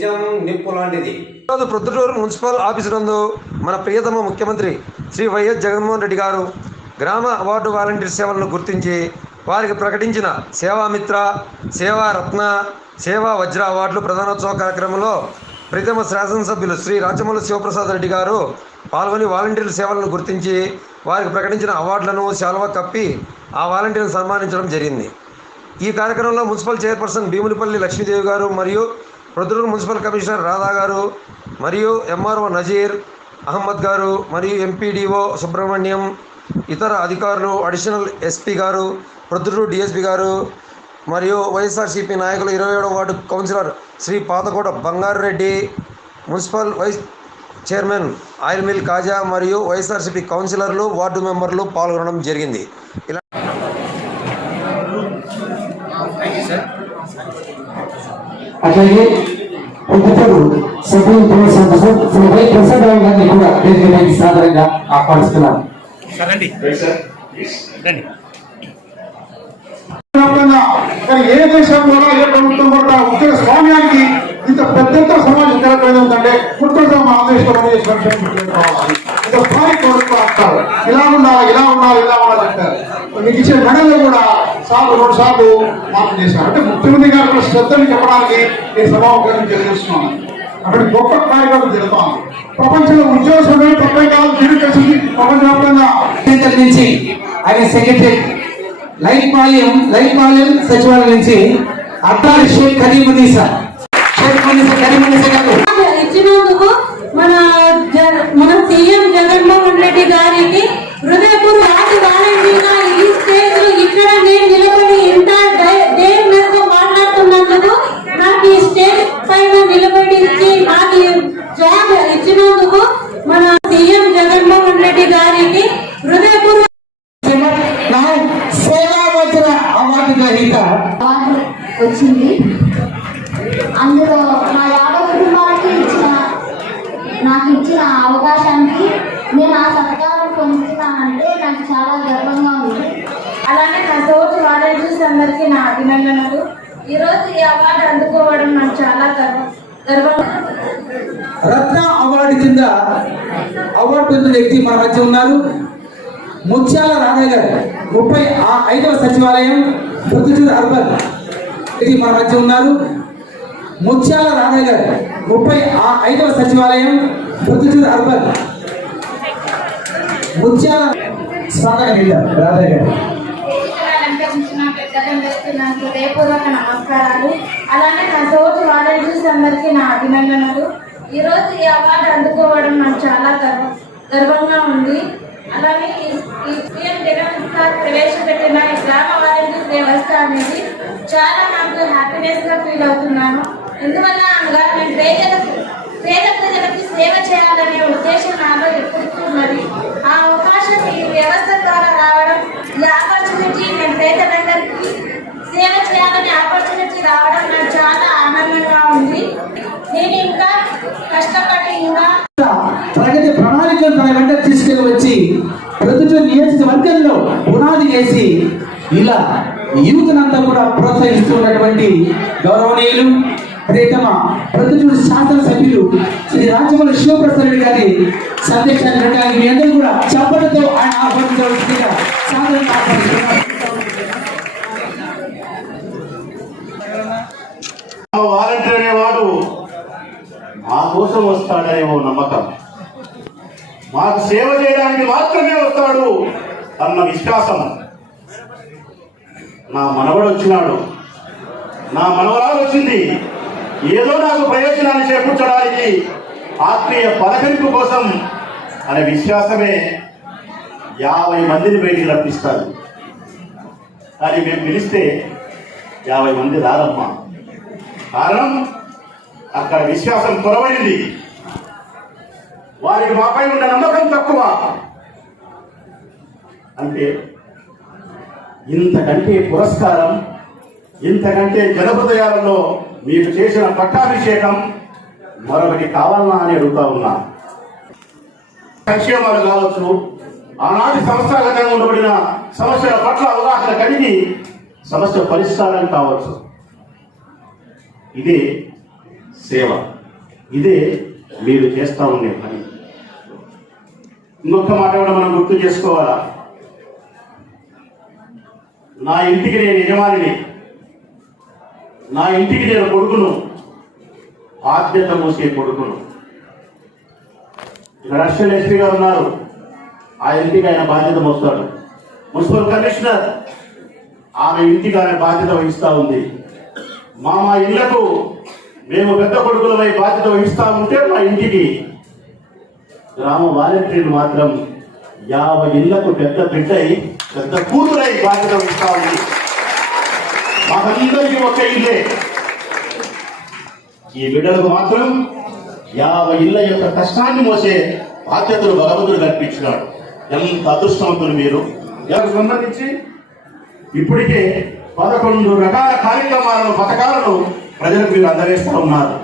నిజం నిప్పు లాంటిది. ప్రొద్దుటూరు మున్సిపల్ ఆఫీసు నందు మన ప్రియతమ ముఖ్యమంత్రి శ్రీ వైఎస్ జగన్మోహన్ రెడ్డి గారు గ్రామ వార్డు వాలంటీర్ సేవలను గుర్తించి వారికి ప్రకటించిన సేవామిత్ర, సేవారత్న, సేవా వజ్ర అవార్డులు ప్రధానోత్సవ కార్యక్రమంలో ప్రియతమ శాసనసభ్యులు శ్రీ రాచమల్లు శివప్రసాద్ రెడ్డి గారు పాల్గొని వాలంటీర్ల సేవలను గుర్తించి వారికి ప్రకటించిన అవార్డులను శాలువా కప్పి ఆ వాలంటీర్లను సన్మానించడం జరిగింది. ఈ కార్యక్రమంలో మున్సిపల్ చైర్పర్సన్ భీమునిపల్లి లక్ష్మీదేవి గారు మరియు ప్రొద్దుటూరు మున్సిపల్ కమిషనర్ రాధా గారు మరియు ఎంఆర్ఓ నజీర్ అహ్మద్ గారు మరియు ఎంపీడీఓ సుబ్రహ్మణ్యం, ఇతర అధికారులు, అడిషనల్ ఎస్పీ గారు, ప్రొద్దుటూరు డిఎస్పీ గారు మరియు వైఎస్ఆర్సీపీ నాయకులు, 27వ ward councillor Shri Pathakota Bangaru Reddy, municipal vice chairman oil mill Khaja మరియు వైఎస్ఆర్సీపీ కౌన్సిలర్లు, వార్డు మెంబర్లు పాల్గొనడం జరిగింది. ఇలా అట్లాగే ప్రభుత్వం సభ్యులు ప్రసాదరావు గారిని కూడా వేదికపైకి సాధారణంగా ఆహ్వానిస్తున్నాను. ఏ దేశం కూడా ఏ ప్రభుత్వం కూడా ఉద్యోగ స్వామ్యానికి ఇంత పెద్ద సమాజం తెలపేది ఉందంటే పుట్టుక మన ఆంధ్రప్రదేశ్ ఇంత స్థాయి ప్రభుత్వం అంటారు. ఇలా ఉండాలి, ఇలా ఉండాలి, ఇలా ఉండాలి అంటారు. మీకు ఇచ్చే మెడలు కూడా సార్లు 2 సార్లు మార్పు చేశారు. అంటే ముఖ్యమంత్రి గారు కూడా శ్రద్ధని చెప్పడానికి నేను సభాముఖంగా తెలియజేస్తున్నాను. అక్కడ గొప్ప కార్యక్రమం జరుగుతాను. ప్రపంచంలో ఉద్యోగ సమయం తప్పే కాదు, జీవితం ప్రపంచవ్యాప్తంగా నుంచి ఆయన సెక్రటరీ లైఫ్ పాలెం సచివాలయం నుంచి అబ్బాయి షేక్ కరీమున్నీసా ఇచ్చినందుకు మన సీఎం జగన్మోహన్ రెడ్డి గారికి హృదయపూర్వ వాలంటీర్గా ఈ స్టేజ్ ఇక్కడ నేను నిలబడి ఇంత ధైర్యంగా మాట్లాడుతున్నందుకు, నాకు ఈ స్టేజ్ పైన నిలబడి నాకు జాబ్ ఇచ్చినందుకు మన సీఎం జగన్మోహన్ రెడ్డి గారికి హృదయపూర్వ అవార్డు గ్రహీత వచ్చింది. అందులో మా యాదవ కుటుంబానికి నాకు ఇచ్చిన అవకాశానికి నేను ఆ సత్కారం పొందుతున్నానంటే నాకు చాలా గర్వంగా ఉంది. అలానే నా తోటి వాలంటీర్స్ అందరికీ నా అభినందనలు. ఈరోజు ఈ అవార్డు అందుకోవడం నాకు చాలా గర్వంగా. రత్న అవార్డు కింద అవార్డు పొందిన వ్యక్తి మన మధ్య ఉన్నారు. ముత్యాల రామయ్య గారు 35వ సచివాలయం ప్రొద్దుటూరు అర్బన్ ఇది మన మధ్య ఉన్నారు. ముత్యాల రామయ్య గారు 35వ సచివాలయం ప్రొద్దుటూరు అర్బన్ ముత్యాల స్వాగతం రామయ్య గారు. హృదయపూర్వక నమస్కారాలు. అలానే నా తోటి వాలంటీర్స్ అందరికీ నా అభినందనలు. ఈరోజు ఈ అవార్డు అందుకోవడం నాకు చాలా గర్వంగా ఉంది. అలానే ఈ సీఎం జగన్ సార్ ప్రవేశపెట్టిన ఈ గ్రామ వాలంటీర్ వ్యవస్థ అనేది చాలా నాకు హ్యాపీనెస్ గా ఫీల్ అవుతున్నాను. ఎందువల్ల అనగా నేను పేద ప్రజలకి సేవ చేయాలనే ఉద్దేశం నాలో ఎప్పుడు ఉన్నది. ఆ అవకాశం ఈ వ్యవస్థ ద్వారా రావడం, ఈ ఆపర్చునిటీ, నేను పేదలందరికీ సేవ చేయాలనే ఆపర్చునిటీ రావడం నాకు చాలా ఆనందంగా ఉంది. నేను ఇంకా కష్టపడి ప్రగతి ప్రణాళికలు తన వెంట తీసుకెళ్లి వచ్చి ప్రొద్దుటూరు నియోజకవర్గంలో పునాది వేసి ఇలా యూత్ అంతా కూడా ప్రోత్సహిస్తున్నటువంటి గౌరవనీయులు ప్రియతమ ప్రొద్దుటూరు శాసనసభ్యులు శ్రీ రాచమల్లు శివప్రసాద్ రెడ్డి గారి సందేశాన్ని పెట్టడానికి మీ అందరూ కూడా చప్పటితో ఆయన ఆహ్వానించవలసిందిగా సాధారణ ఆహ్వానిస్తున్నారు. వాలంటీర్ అనేవాడు మా కోసం వస్తాడనేమో నమ్మకం, మాకు సేవ చేయడానికి మాత్రమే వస్తాడు అన్న విశ్వాసం. నా మనవడు వచ్చినాడు, నా మనవరాలు వచ్చింది, ఏదో నాకు ప్రయోజనాన్ని చేకూర్చడానికి ఆత్మీయ పలకరింపు కోసం అనే విశ్వాసమే 50 మందిని బయటికి రప్పిస్తారు. కానీ మేము పిలిస్తే 50 మంది రారమ్మా. కారణం అక్కడ విశ్వాసం కొరవైంది, వారికి మాపై ఉన్న నమ్మకం తక్కువ. అంటే ఇంతకంటే పురస్కారం, ఇంతకంటే జనహృదయాలలో మీకు చేసిన పట్టాభిషేకం మరొకటి కావాలన్నా అని అడుగుతా ఉన్నా. సంక్షేమాలు కావచ్చు, ఆనాటి సంస్థాగతంగా ఉండబడిన సమస్యల పట్ల అవగాహన కలిగి సమస్య పరిష్కారం కావచ్చు. ఇదే సేవ. ఇదే మీరు చేస్తూ ఉండే పని. ఇంకొక మాట కూడా మనం గుర్తు చేసుకోవాలా, నా ఇంటికి నేను యజమానిని, నా ఇంటికి నేను కొడుకును, బాధ్యత మోసే కొడుకును. ఇక్కడ అడిషనల్ ఎస్పీ గారు ఉన్నారు, ఆ ఇంటికి ఆయన బాధ్యత మోస్తాడు. మున్సిపల్ కమిషనర్ ఆమె ఇంటికి ఆయన బాధ్యత వహిస్తూ ఉంది. మా ఇళ్లకు మేము పెద్ద కొడుకులపై బాధ్యత వహిస్తూ ఉంటే మా ఇంటికి గ్రామ వాలంటీర్లు మాత్రం 50 ఇళ్లకు పెద్ద బిడ్డై పెద్ద కూతురై బాధ్యత వహిస్తూ ఉంది. మాకందరికీ ఒక్క ఇల్లే, ఈ బిడ్డలకు మాత్రం 50 ఇళ్ల యొక్క కష్టాన్ని మోసే బాధ్యతలు భగవంతుడు కల్పించినాడు. ఎంత అదృష్టవంతులు మీరు. దానికి సంబంధించి ఇప్పటికే 11 రకాల కార్యక్రమాలను, పథకాలను ప్రజలకు మీరు అందజేస్తూ ఉన్నారు.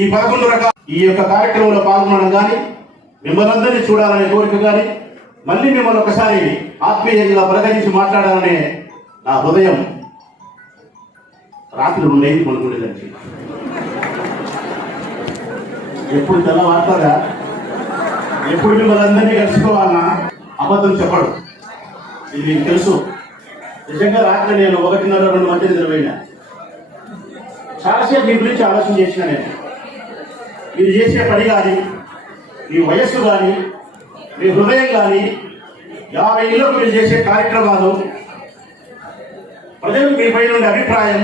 ఈ 11 రకాల ఈ యొక్క కార్యక్రమంలో పాల్గొనడం కానీ, మిమ్మల్ని అందరినీ చూడాలనే కోరిక కానీ, మళ్ళీ మిమ్మల్ని ఒకసారి ఆత్మీయంగా పలకరించి మాట్లాడాలనే నా హృదయం రాత్రి 2 కొనుక్కునేదానికి. ఎప్పుడు తెల్లవారుతారా, ఎప్పుడు మిమ్మల్ని అందరినీ కలుసుకోవాలన్నా అబద్ధం చెప్పడు, ఇది మీకు తెలుసు. నిజంగా రాత్రి నేను 1:30-2 గంటలు నిద్రపోయినా. చాలాసేపు మీ గురించి ఆలోచన చేసిన నేను. మీరు చేసే పని కానీ, మీ వయస్సు కానీ, మీ హృదయం కానీ, 50 ఇళ్లకు మీరు చేసే కార్యక్రమాలు, ప్రజలకు మీ పైన ఉండే అభిప్రాయం,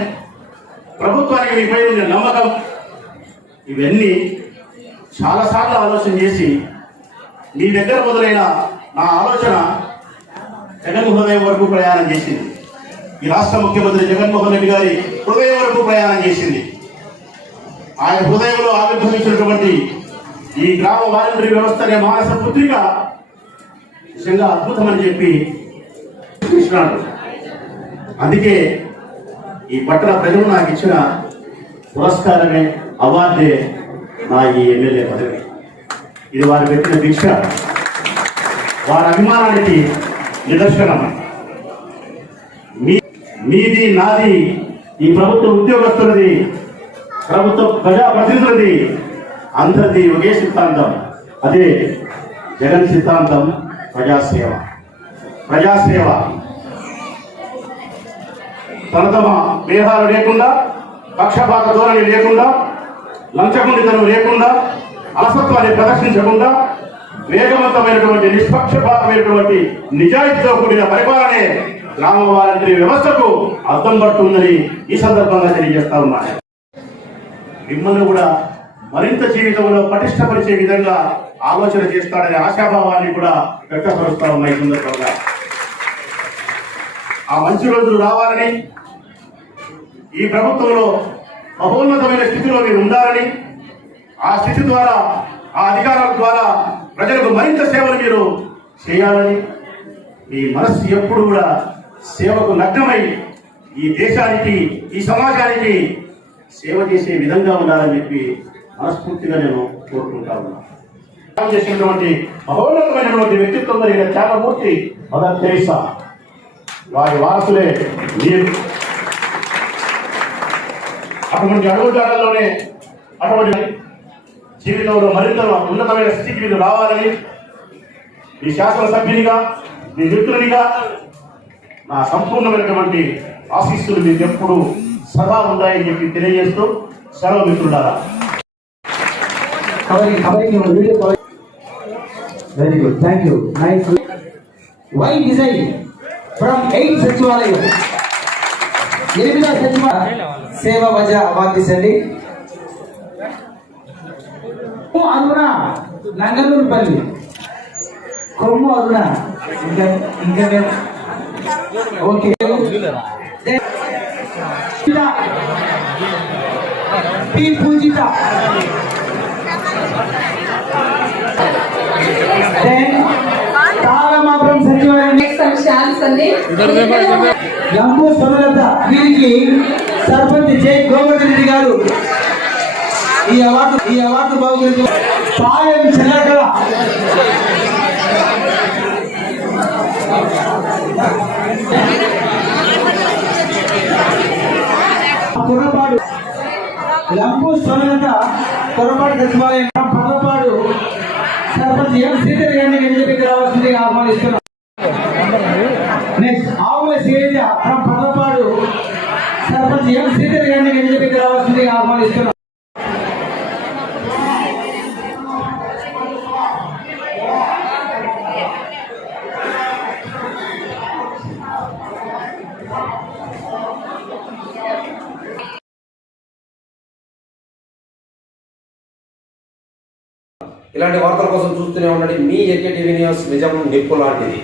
ప్రభుత్వానికి మీ పైన ఉండే నమ్మకం, ఇవన్నీ చాలాసార్లు ఆలోచన చేసి మీ దగ్గర మొదలైన నా ఆలోచన జగన్ హృదయం వరకు ప్రయాణం చేసింది. ఈ రాష్ట్ర ముఖ్యమంత్రి జగన్మోహన్ రెడ్డి గారి హృదయం వరకు ప్రయాణం చేసింది. ఆయన హృదయంలో ఆవిర్భవించినటువంటి ఈ గ్రామ వాలంటరీ వ్యవస్థ అనే మానస పుత్రిక నిజంగా అద్భుతమని చెప్పి చూసినాడు. అందుకే ఈ పట్టణ ప్రజలు నాకు ఇచ్చిన పురస్కారమే, అవార్డే నా ఈ ఎమ్మెల్యే పదవి. ఇది వారు పెట్టిన భిక్ష, వారి అభిమానానికి నిదర్శనం. మీది నాది, ఈ ప్రభుత్వ ఉద్యోగస్తులది, ప్రభుత్వ ప్రజాప్రతినిధులది, అందరిది ఒకే సిద్ధాంతం. అదే జగన్ సిద్ధాంతం, ప్రజాసేవ. ప్రజాసేవ తమ భేదాలు లేకుండా, పక్షపాత ధోరణి లేకుండా, లంచగొండితనం లేకుండా, అలసత్వాన్ని ప్రదర్శించకుండా, వేగవంతమైనటువంటి నిష్పక్షపాతమైనటువంటి నిజాయితీతో కూడిన పరిపాలనే గ్రామ వాలంటరీ వ్యవస్థకు అర్థం పడుతుందని ఈ సందర్భంగా తెలియజేస్తా ఉన్నాను. మిమ్మల్ని కూడా మరింత జీవితంలో పటిష్టపరిచే విధంగా ఆలోచన చేస్తాడనే ఆశాభావాన్ని కూడా వ్యక్తపరుస్తా ఉన్నాయి. ఈ సందర్భంగా ఆ మంచి రోజులు రావాలని, ఈ ప్రభుత్వంలో మహోన్నతమైన స్థితిలో మీరు ఉండాలని, ఆ స్థితి ద్వారా, ఆ అధికారాల ద్వారా ప్రజలకు మరింత సేవలు మీరు చేయాలని, మీ మనస్సు ఎప్పుడు కూడా సేవకు లగ్నమై ఈ దేశానికి, ఈ సమాజానికి సేవ చేసే విధంగా ఉండాలని చెప్పి మనస్ఫూర్తిగా నేను కోరుకుంటా ఉన్నాను. చేసినటువంటి మహోన్నతమైనటువంటి వ్యక్తిత్వం కలిగిన త్యాగమూర్తి మదర్ తెరీసా, వారి వారసులే మీరు. అటువంటి అడుగుజాడల్లోనే అటువంటి జీవితంలో మరింత ఉన్నతమైన స్థితికి మీరు రావాలని, మీ శాసనసభ్యునిగా, మీ మిత్రునిగా నా సంపూర్ణమైనటువంటి ఆశీస్సులు మీకు ఎప్పుడు సదా ఉంటాయని చెప్పి తెలియజేస్తూ సెలవు మిత్రులారా. Very good, thank you. Nice. Why design from 8 సచివాలయం, 8వ సచివాలయ సేవ వజా అవార్డిసండి. అరుణ నంగనూరుపల్లి, కొమ్ము అరుణ. ఇంకా ఓకే. పూజిత, తాళమాపురం సచివాలయం లంబూ సుమలత. వీరికి సర్పంచ్ జై గోవర్ధన్ రెడ్డి గారు ఈ అవార్డు బాగుంది. పాలెం చెల్లకల, కుర్రపాడు లంబూ సుమలత పొరపాటు సచివాలయం పదపాడు సర్పంచ్ ఎం శ్రీధర్ గారిని వేదికపైకి రావాల్సిందిగా ఆహ్వానిస్తున్నాం. నెక్స్ట్ ఆవుల శైలజ ఫ్రమ్ పదపాడు సర్పంచ్ ఎం శ్రీధర్ గారిని వేదికపైకి రావాల్సిందిగా ఆహ్వానిస్తున్నాం. ఇలాంటి వార్తల కోసం చూస్తూనే ఉండండి. మీ ఏకే టీవీ న్యూస్, నిజం నిప్పు లాంటిది.